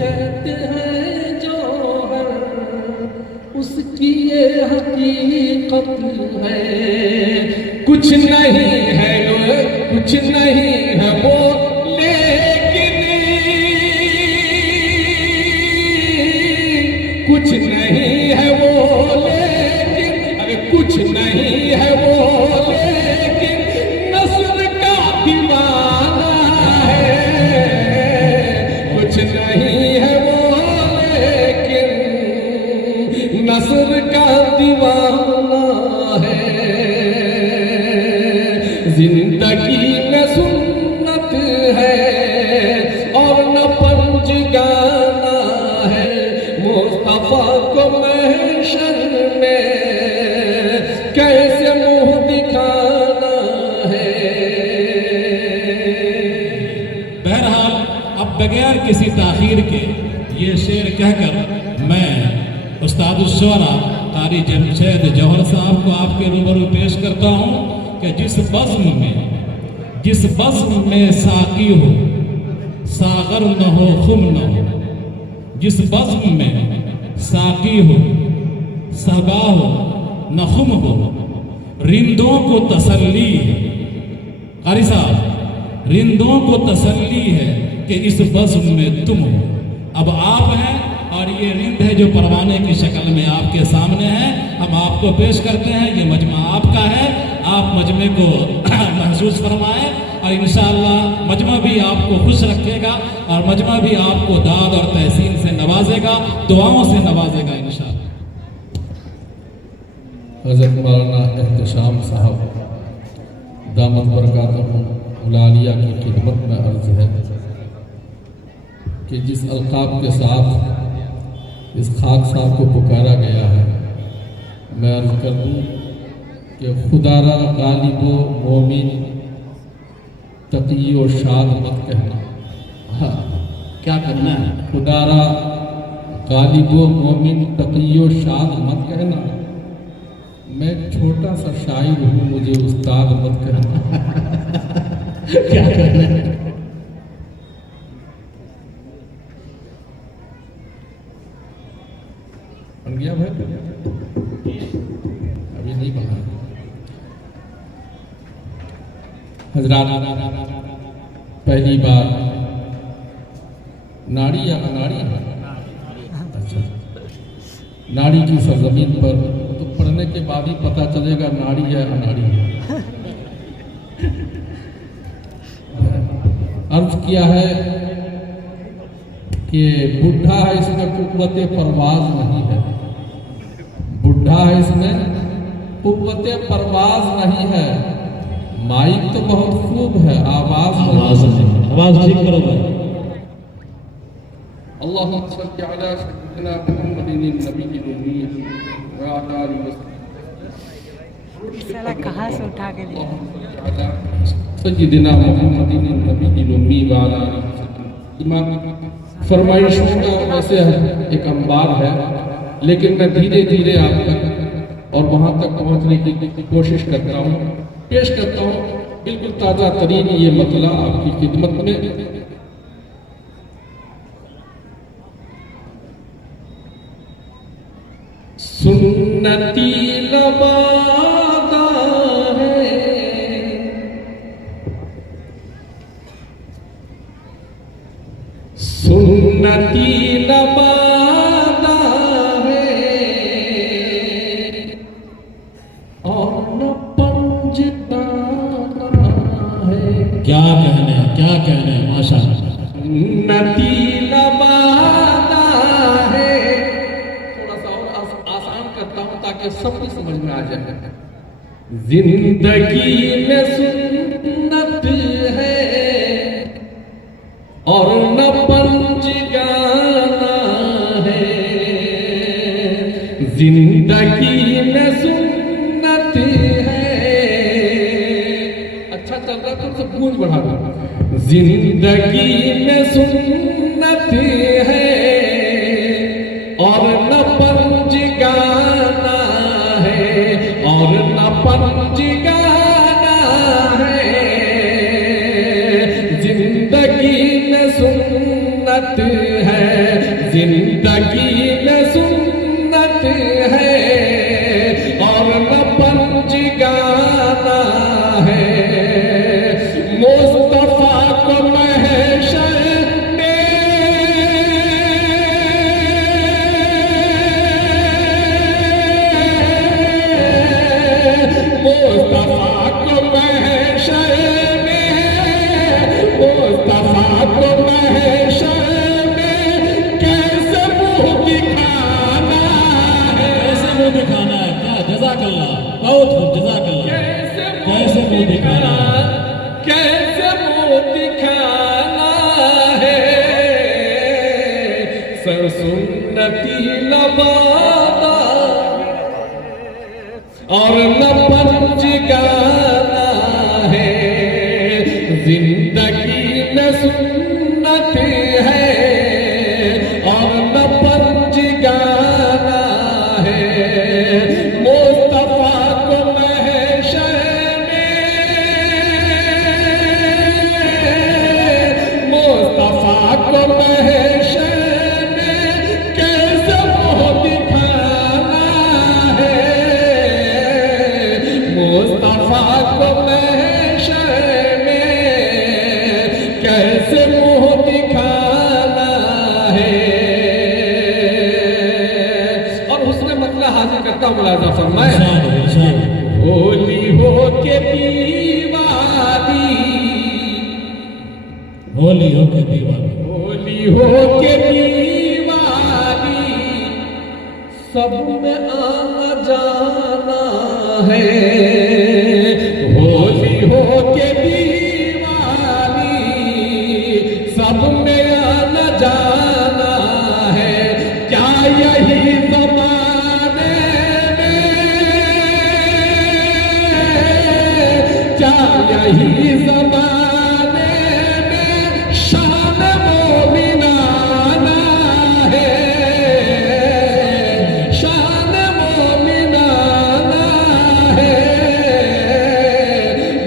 कहते हैं जौहर उसकी ये हकीकत है। कुछ नहीं है कुछ नहीं है वो लेकिन कुछ नहीं है वो लेकिन अरे कुछ नहीं है वो लेकिन नस्र का दीवाना है। कुछ नहीं है वो लेकिन नस्र का दीवाना है। जिंदगी में सुन्नत है और न पंज गाना है। मुस्तफा को महशर में कैसे मुंह दिखाना है। बहरहाल अब बगैर किसी ताखीर के ये शेर कहकर मैं उस्ताद शुरा कारी जमशेद जौहर साहब को आपके रूबरू पेश करता हूँ कि जिस बज़्म में साकी हो सागर न हो खुम न हो, जिस बज़्म में साकी हो सहबा हो न खुम हो, रिंदों को तसल्ली है। कारी साहब, रिंदों को तसल्ली है कि इस बज़्म में तुम हो। अब आप हैं और ये रिंद है जो परवाने की शक्ल में आपके सामने है। हम आपको पेश करते हैं, ये मजमा आपका है, आप मजमे को महसूस फरमाएं और इंशाअल्लाह मजमा भी आपको खुश रखेगा और मजमा भी आपको दाद और तहसीन से नवाजेगा, दुआओं से नवाजेगा इंशाअल्लाह। हज़रत मौलाना एहतशाम साहब दामत बरकातहुम आलिया की खिदमत में अर्ज़ है कि जिस अलक़ाब के साथ इस खाक साहब को पुकारा गया है, मैं अर्ज़ कर दूँ कि खुदारा गालिबो मोमिन तक़ी व शाद मत कहना। हाँ, क्या करना है? खुदारा गालिबो मोमिन तक़ी व शाद मत कहना। मैं छोटा सा शायर हूँ, मुझे उस्ताद मत कहना। क्या करना है? बन गया भाई? अभी नहीं बना। हजरात, पहली बार नाड़ी या अनाड़ी है? अच्छा, नाड़ी की सरजमीन पर तो पढ़ने के बाद ही पता चलेगा नाड़ी या अनाड़ी है। अर्ज किया है कि बुढ़ा है इसमें कुव्वते परवाज नहीं है। बुढ़ा है इसमें कुव्वते परवाज नहीं है। माइक तो बहुत खूब है, आवाज ठीक करो भाई। अल्लाहुम्मा सल्लि अला सय्यिदिना मुहम्मदिन नबील उम्मी व अला आलिहि साला कहाँ से उठा के लिया? सय्यिदिना मुहम्मदिन नबील उम्मी व अला आलिहि। फरमाइशों का वैसे एक अंबार है, लेकिन मैं धीरे धीरे आप तक और वहां तक पहुंचने की कोशिश करता हूँ, पेश करता हूँ बिल्कुल ताज़ा तरीन ये मतला आपकी खिदमत में। सुन्नती लबादा है सुन्नती लबादा है और न पंजदाना है। क्या कहने माशाअल्लाह। सुन्नती लबादा है। थोड़ा सा और आसान करता हूं ताकि सबको समझ में आ जाए। जिंदगी में सुन्नत है और न पंज गाना है। जिंदगी में सुन्नत है। अच्छा चल रहा तो सब गूंज बढ़ा दो। जिंदगी में सुन्नत है और न पंज गाना है और न पंज गाना है। जिंदगी में सुन्नत है सुन्नती लबादा और न पंच गाना है, जिंदगी न सुन्नत है और न पंच गाना है। मुस्तफा को महशर में, मुस्तफा को महशर में कैसे मुँह दिखाना है। मुस्तफा को महशर में कैसे मुँह दिखाना है। और उसने मतलब हाजिर करता हूँ मुलाजा फरमाए, होली हो के दीवानी, होली हो के दीवानी, होली हो के दीवानी, सब में आना जाना है। होली हो के दीवानी, सब में आना जाना है। क्या यही ज़माने में, क्या यही ज़माने में शान मोमिनाना है, शान मोमिनाना है।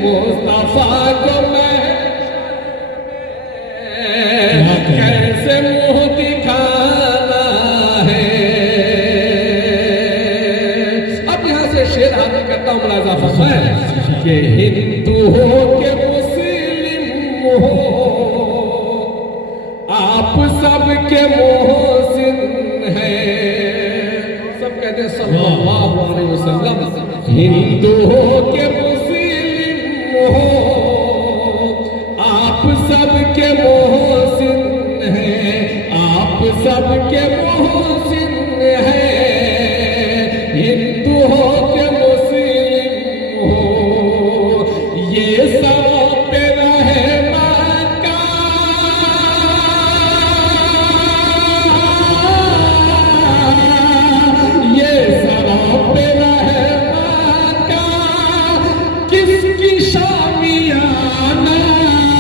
मुस्तफा को मैं कैसे मुँह दिखाना है। अब यहाँ से शेर हाजिर करता हूँ मुलाजा फरमाए कि हिंदू हो के मुस्लिम हो, आप सबके मोहसिन हैं। सब कहते हैं सल्लल्लाहु अलैहि वसल्लम। हिंदू हो के मुस्लिम हो, आप सबके मोहसिन हैं, आप सबके मोहसिन हैं। हिंदू हो के मुस्लिम हो, ये सब पे रहे मक्का, ये सब पे रहे मक्का, किसकी शामियाना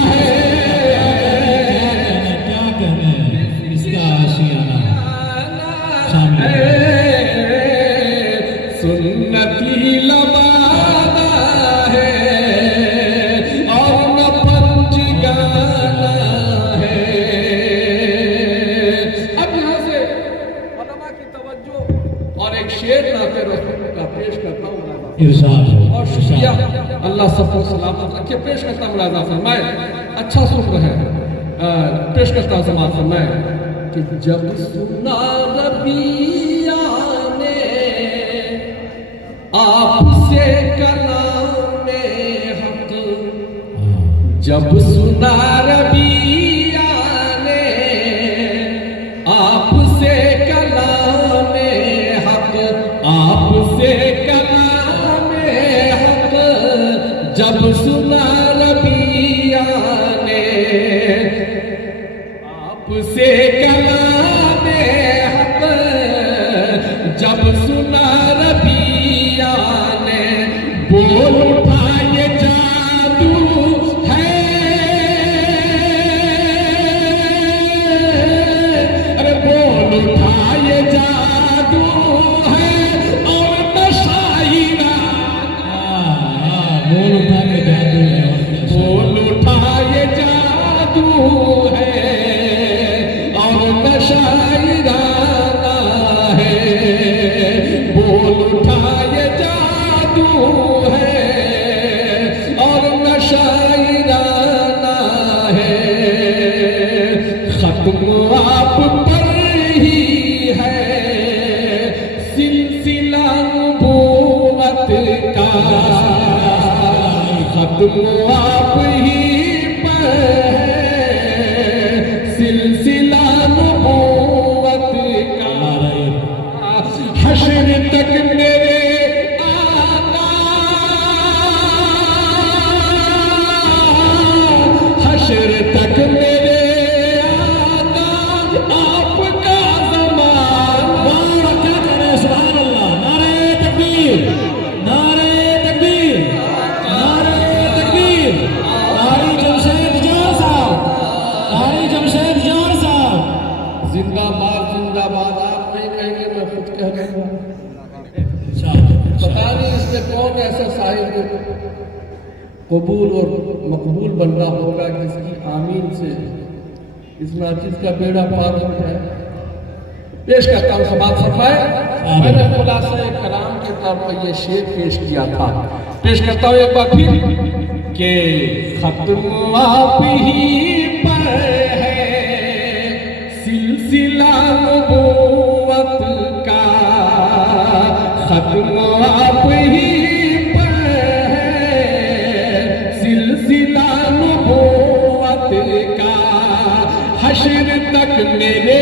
है। क्या कहने इसका आशियाना शामिल सुन्नती लबादा है और न पंच गाना है। अब यहाँ से उलमा की तवज्जो और एक शेर नाते रसूल का पेश करता हूँ इरशाद हो। और शुक्रिया अल्लाह सबको सलामत रखे। पेश करता हूँ मुलाजा फरमाए, अच्छा सुन रहे हैं। पेश करता हूँ समाज फरमाए कि जब सुना रबिया ने आपसे कलामे हक, जब सुना रबिया ने आपसे कलामे हक, आपसे कलामे हक, जब सुना रबिया ने आपसे कलामे हक, जब सुना रबिया ने बोल उठा ये जादू है, अरे बोल उठा ये जादू है और नशाइरा, बोल उठा के जादू है, बोल उठा ये जादू है और नशाइरा है। बोल उठा ये जादू है और नशाइराना है। खत्म आप पर ही है सिलसिला नबूवत का, खत्म आप ही पर है सिलसिला नबूवत का। हश्र तक मेरे आका, हश्र तक मेरे आका आपका जिंदाबाद जिंदाबाद। आप नहीं कहेंगे मैं खुद कह दूंगा। अच्छा पता नहीं इसमें कौन ऐसा साहिब कबूल और मकबूल बंदा होगा जिसकी आमीन से इस नाचीज का बेड़ा पार हो जाए। पेश करता हूँ समाज फरमाए। मैंने खुलासा कलाम के तौर पर यह शेर पेश किया था। पेश करता हूँ एक बार फिर कि खत्म आप ही पर है सिलसिला नबूवत का, खत्म आप ही पर है सिलसिला नबूवत का, हश्र तक मेरे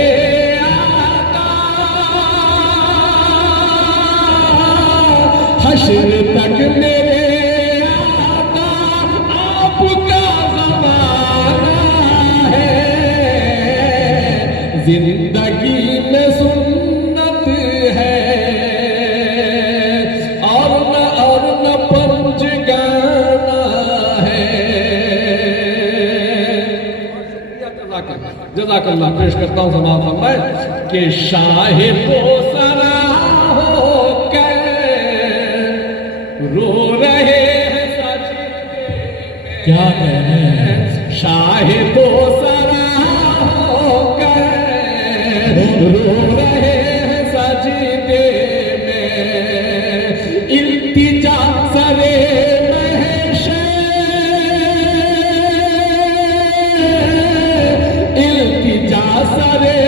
हश्र तक मेरे आका आपका ज़माना है, जिंदगी में सुन्नत है और न पंज गाना है। जज़ाकल्लाह। पेश करता हूँ समाज फरमाए कि शाहे को सरा हो रो रहे हैं साजिदे क्या कहें शाहे तो सरा होकर रो रहे हैं साजिदे में, इल्तिजा सरे महशर इल्तिजा सरे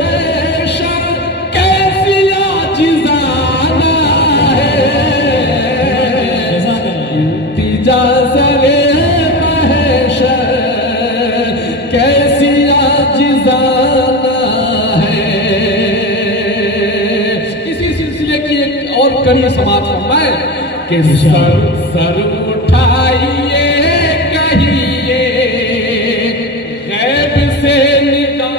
महशर कैसी आजिज़ाना इल्तिजा सरे महशर कैसी आजिज़ाना है। इसी सिलसिले की एक और कड़ी समाज फरमाए कि सर उठाइए कहिए गैब से निदा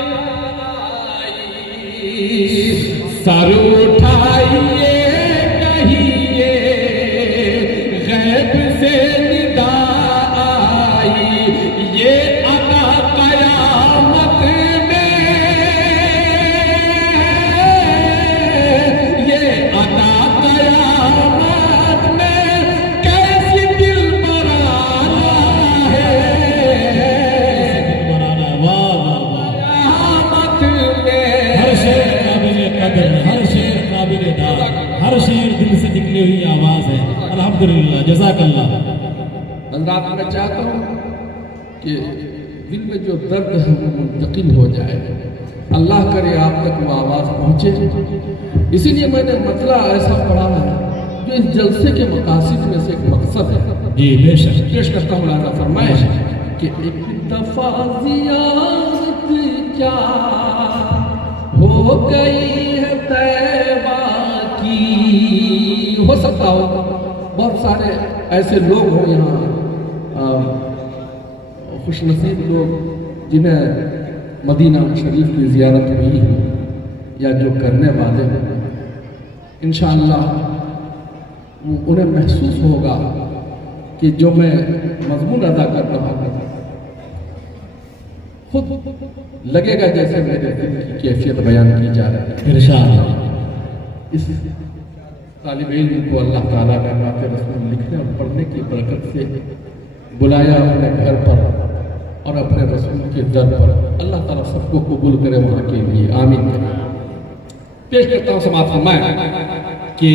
आई, सर उठाइए कहिए गैब से निदा आई, ये अदा कयामत में ये अदा कयामत में कैसी दिल बराना है, वाह वाह वाह। कयामत में हर शेर काबिल कदर, हर शेर काबिल दाद, हर शेर दिल से निकली हुई आवाज है। अल्हम्दुलिल्लाह, जज़ाकल्लाह। हज़रात मैं चाहता हूँ कि दिल में जो दर्द है वो मुंतकिल हो जाए, अल्लाह करे आप तक वो आवाज़ पहुँचे। इसीलिए मैंने मतला ऐसा पढ़ा है जो इस जलसे के मकासिद में से एक मकसद है। जी बेशक। पेश करता हूँ लाना फरमाइश कि एक दफा ज़ियारत क्या हो गई है तैबा की। हो सकता हो बहुत सारे ऐसे लोग हों यहाँ खुशनसीब लोग जिन्हें मदीना शरीफ की ज़ियारत हुई है या जो करने वाले हैं, इंशाअल्लाह उन्हें महसूस होगा कि जो मैं मजमून अदा कर रहा हूँ खुद लगेगा जैसे मेरे दिल की कैफियत बयान की जा रही है। इरशाद। इस तालिब इल्म को अल्लाह ताला ने नाते रसूल लिखने और पढ़ने की बरकत से बुलाया अपने घर पर और अपने रसूल के दर पर। अल्लाह ताला सबको कबूल करे वहाँ के लिए, आमीन। पेश करता हूँ समाज फरमाए कि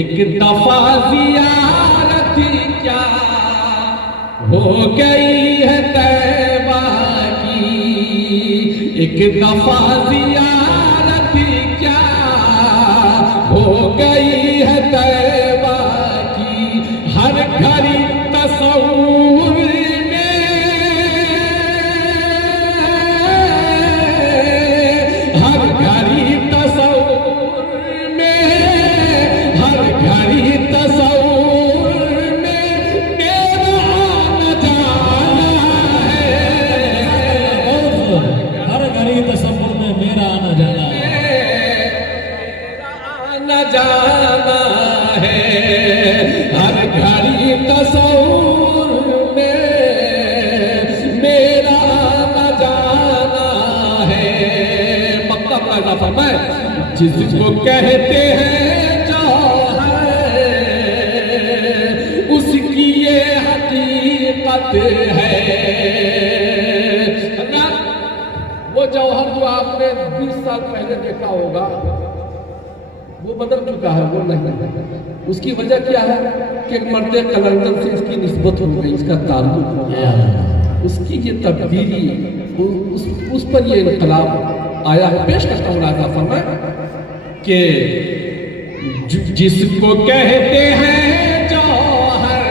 एक दफा ज़ियारत क्या हो गई है तैबा की, एक दफा ज़ियारत क्या हो गई है तैबा की, हर घड़ी तसव्वुर में हर घड़ी तसव्वुर में हर घड़ी तसव्वुर में मेरा आना जाना है, हर घड़ी तसव्वुर में मेरा आना जाना है, आना जाना है, हर घड़ी तसव्वुर में मेरा आना जाना है। मतलब मुलाजा फरमाए, जिसको कहते हैं जौहर उसकी ये हकीकत है। वो जौहर जो आपने 20 साल पहले देखा होगा वो बदल चुका है, वो नहीं। उसकी वजह क्या है कि एक मर्दे कलंदर से इसकी निस्बत हो गई, इसका ताल्लुक हो गया, उसकी ये तब्दीली, उस पर ये इनकलाब आया है। पेश करता हूँ राजा फरमाए कि जिसको कहते हैं जौहर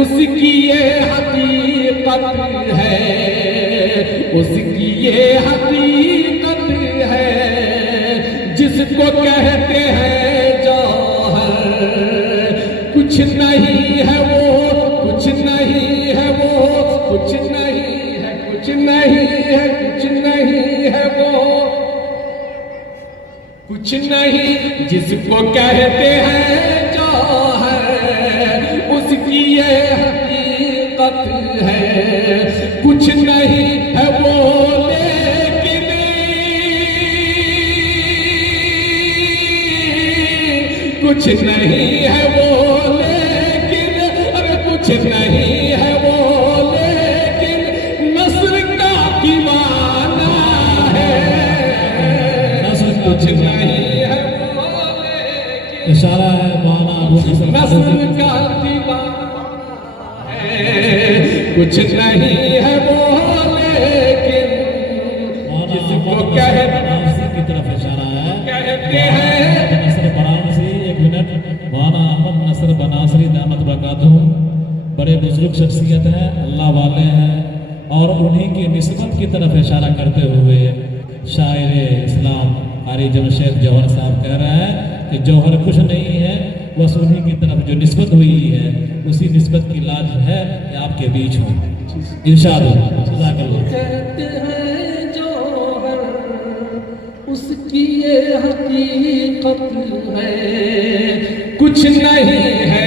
उसकी ये हकीकत है, उसकी ये हकीकत है। जिसको कहते हैं जौहर कुछ नहीं है वो, कुछ नहीं है वो, कुछ नहीं है, कुछ नहीं है, कुछ नहीं है वो, कुछ नहीं। जिसको कहते हैं जौहर उसकी ये हकीकत है, कुछ नहीं है वो लेकिन कुछ नहीं है वो लेकिन, अरे कुछ नहीं है वो लेकिन नस्र का दीवाना है। नस्र का कुछ नहीं है वो लेकिन, इशारा है माना नस्र का दीवाना है। कुछ नहीं है वो लेकिन जिसको कहते की तरफ इशारा है, कहते हैं नसर बनारसी। एक मिनट, माना अहमद नसर बनारसी दामत बरकातहू बड़े बुजुर्ग शख्सियत है, अल्लाह वाले हैं, और उन्हीं की निस्बत की तरफ इशारा करते हुए शायर इस्लाम कारी जमशेद जौहर साहब कह रहे हैं कि जौहर कुछ नहीं है, बस उन्हीं की तरफ जो निस्बत हुई है उसी निस्बत की लाज है कि आपके बीच हो। इरशाद कहते हैं जौहर उसकी ये हकीकत है, कुछ नहीं है,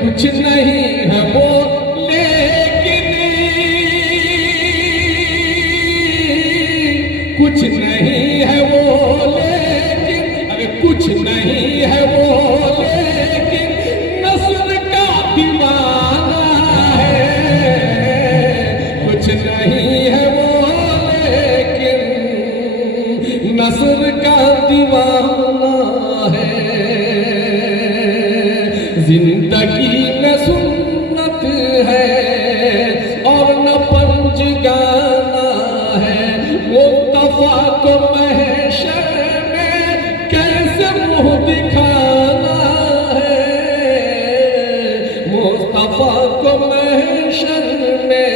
कुछ नहीं है वो लेकिन, कुछ नहीं है वो लेकिन, अरे कुछ नहीं है वो लेकिन नस्र का दीवाना है। कुछ नहीं है वो लेकिन नस्र का दीवाना है। जिंदगी में सुन्नत है और न पंज गाना है, मुस्तफा को महशर में कैसे मुंह दिखाना है, मुस्तफा को महशर में